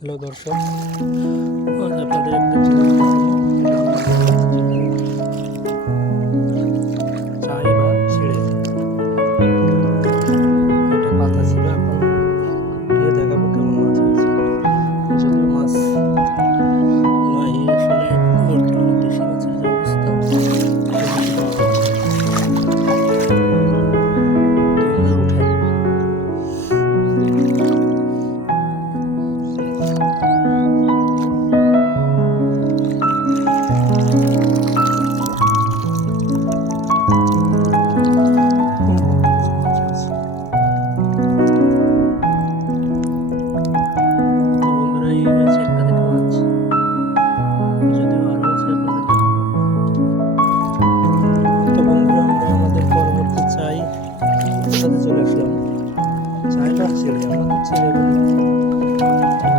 Hello দর্শক আপনাদের やつより柔らかくし？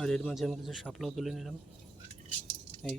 আর এর মাঝে আমি কিছু শাপলাও তুলে নিলাম। এই